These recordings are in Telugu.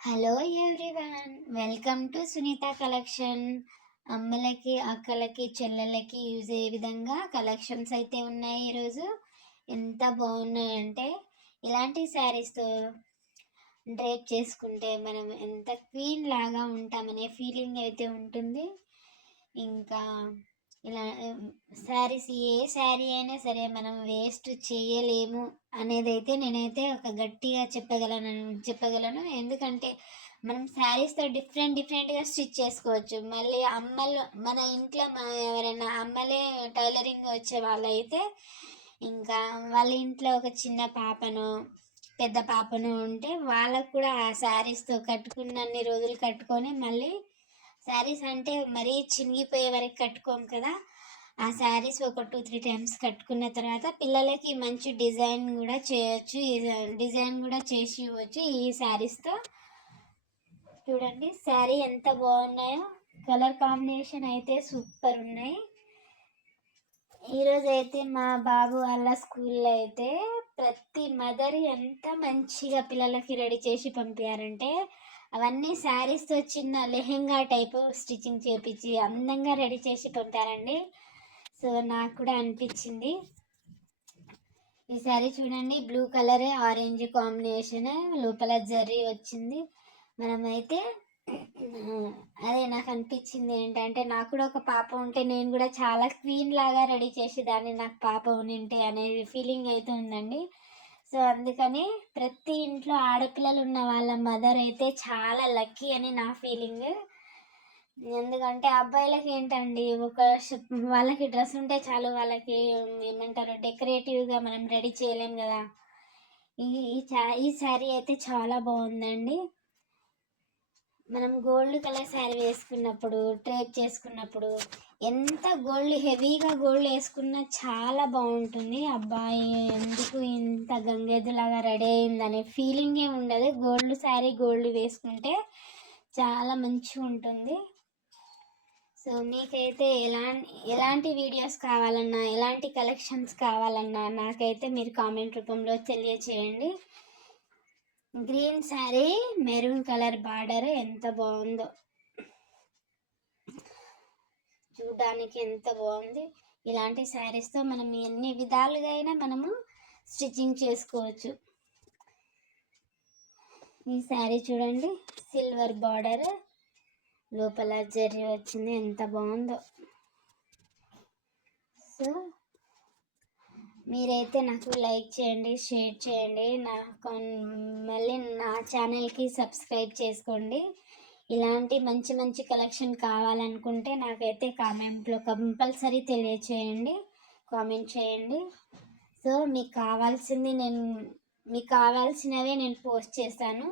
Hello everyone, welcome to Sunitha collection. అమ్మలకి, అక్కలకి, చెల్లెలకి యూజ్ అయ్యే విధంగా కలెక్షన్స్ అయితే ఉన్నాయి. ఈరోజు ఎంత బాగున్నాయంటే ఇలాంటి శారీస్తో డ్రేప్ చేసుకుంటే మనం ఎంత క్వీన్ లాగా ఉంటామనే ఫీలింగ్ అయితే ఉంటుంది. ఇంకా ఇలా శారీస్, ఏ శారీ అయినా సరే మనం వేస్ట్ చేయలేము అనేది అయితే నేనైతే ఒక గట్టిగా చెప్పగలను. ఎందుకంటే మనం శారీస్తో డిఫరెంట్గా స్టిచ్ చేసుకోవచ్చు. మళ్ళీ అమ్మలు మన ఇంట్లో ఎవరైనా అమ్మలే టైలరింగ్ వచ్చే వాళ్ళైతే ఇంకా వాళ్ళ ఇంట్లో ఒక చిన్న పాపను, పెద్ద పాపను ఉంటే వాళ్ళకు కూడా ఆ శారీస్తో కట్టుకున్నన్ని రోజులు కట్టుకొని మళ్ళీ శారీస్ అంటే మరీ చినిగిపోయే వరకు కట్టుకోము కదా. ఆ శారీస్ ఒక 2-3 టైమ్స్ కట్టుకున్న తర్వాత పిల్లలకి మంచి డిజైన్ కూడా చేయొచ్చు. డిజైన్ కూడా చేసి ఇవ్వచ్చు ఈ శారీస్తో. చూడండి శారీ ఎంత బాగున్నాయో, కలర్ కాంబినేషన్ అయితే సూపర్ ఉన్నాయి. ఈరోజు అయితే మా బాబు వాళ్ళ స్కూల్లో అయితే ప్రతి మదర్ ఎంత మంచిగా పిల్లలకి రెడీ చేసి పంపారంటే అవన్నీ శారీస్తో చిన్న లెహెంగా టైపు స్టిచ్చింగ్ చేపించి అందంగా రెడీ చేసి పంపారండి. సో నాకు కూడా అనిపించింది. ఈ శారీ చూడండి, బ్లూ కలర్ ఆరెంజ్ కాంబినేషన్, లోపల జరీ వచ్చింది. మనమైతే అదే నాకు అనిపించింది ఏంటంటే నాకు కూడా ఒక పాప ఉంటే నేను కూడా చాలా క్వీన్ లాగా రెడీ చేసేదాన్ని, నాకు పాప ఉంటే అనే ఫీలింగ్ అయితే ఉందండి. సో అందుకని ప్రతి ఇంట్లో ఆడపిల్లలు ఉన్న వాళ్ళ మదర్ అయితే చాలా లక్కీ అని నా ఫీలింగ్. ఎందుకంటే అబ్బాయిలకి ఏంటండి, వాళ్ళకి డ్రెస్ ఉంటే చాలు, వాళ్ళకి ఏమంటారు డెకరేటివ్గా మనం రెడీ చేయలేం కదా. ఈ శారీ అయితే చాలా బాగుందండి. మనం గోల్డ్ కలర్ శారీ వేసుకున్నప్పుడు, డ్రేప్ చేసుకున్నప్పుడు ఎంత హెవీగా గోల్డ్ వేసుకున్నా చాలా బాగుంటుంది. అబ్బాయి ఎందుకు ఇంత గంగెద్దులాగా రెడీ అయిందనే ఫీలింగే ఉండదు. గోల్డ్ శారీ గోల్డ్ వేసుకుంటే చాలా మంచిగా ఉంటుంది. సో మీకైతే ఎలాంటి వీడియోస్ కావాలన్నా, ఎలాంటి కలెక్షన్స్ కావాలన్నా నాకైతే మీరు కామెంట్ రూపంలో తెలియచేయండి. Green sari, maroon colour border ఎంత బాగుందో, చూడడానికి ఎంత బాగుంది. ఇలాంటి శారీస్తో మనం ఎన్ని విధాలుగా అయినా మనము స్టిచ్చింగ్ చేసుకోవచ్చు. ఈ శారీ చూడండి, సిల్వర్ బార్డర్, లోపల జరీ వచ్చింది, ఎంత బాగుందో. సో మీరైతే నాకు లైక్ చేయండి, షేర్ చేయండి, మళ్ళీ నా ఛానల్కి సబ్స్క్రైబ్ చేసుకోండి. ఇలాంటి మంచి మంచి కలెక్షన్ కావాలనుకుంటే నాకైతే కామెంట్లో కంపల్సరీ తెలియచేయండి, కామెంట్ చేయండి. సో మీకు కావాల్సినవే నేను పోస్ట్ చేస్తాను.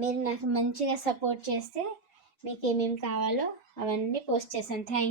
మీరు నాకు మంచిగా సపోర్ట్ చేస్తే మీకు ఏమేమి కావాలో అవన్నీ పోస్ట్ చేస్తాను. థ్యాంక్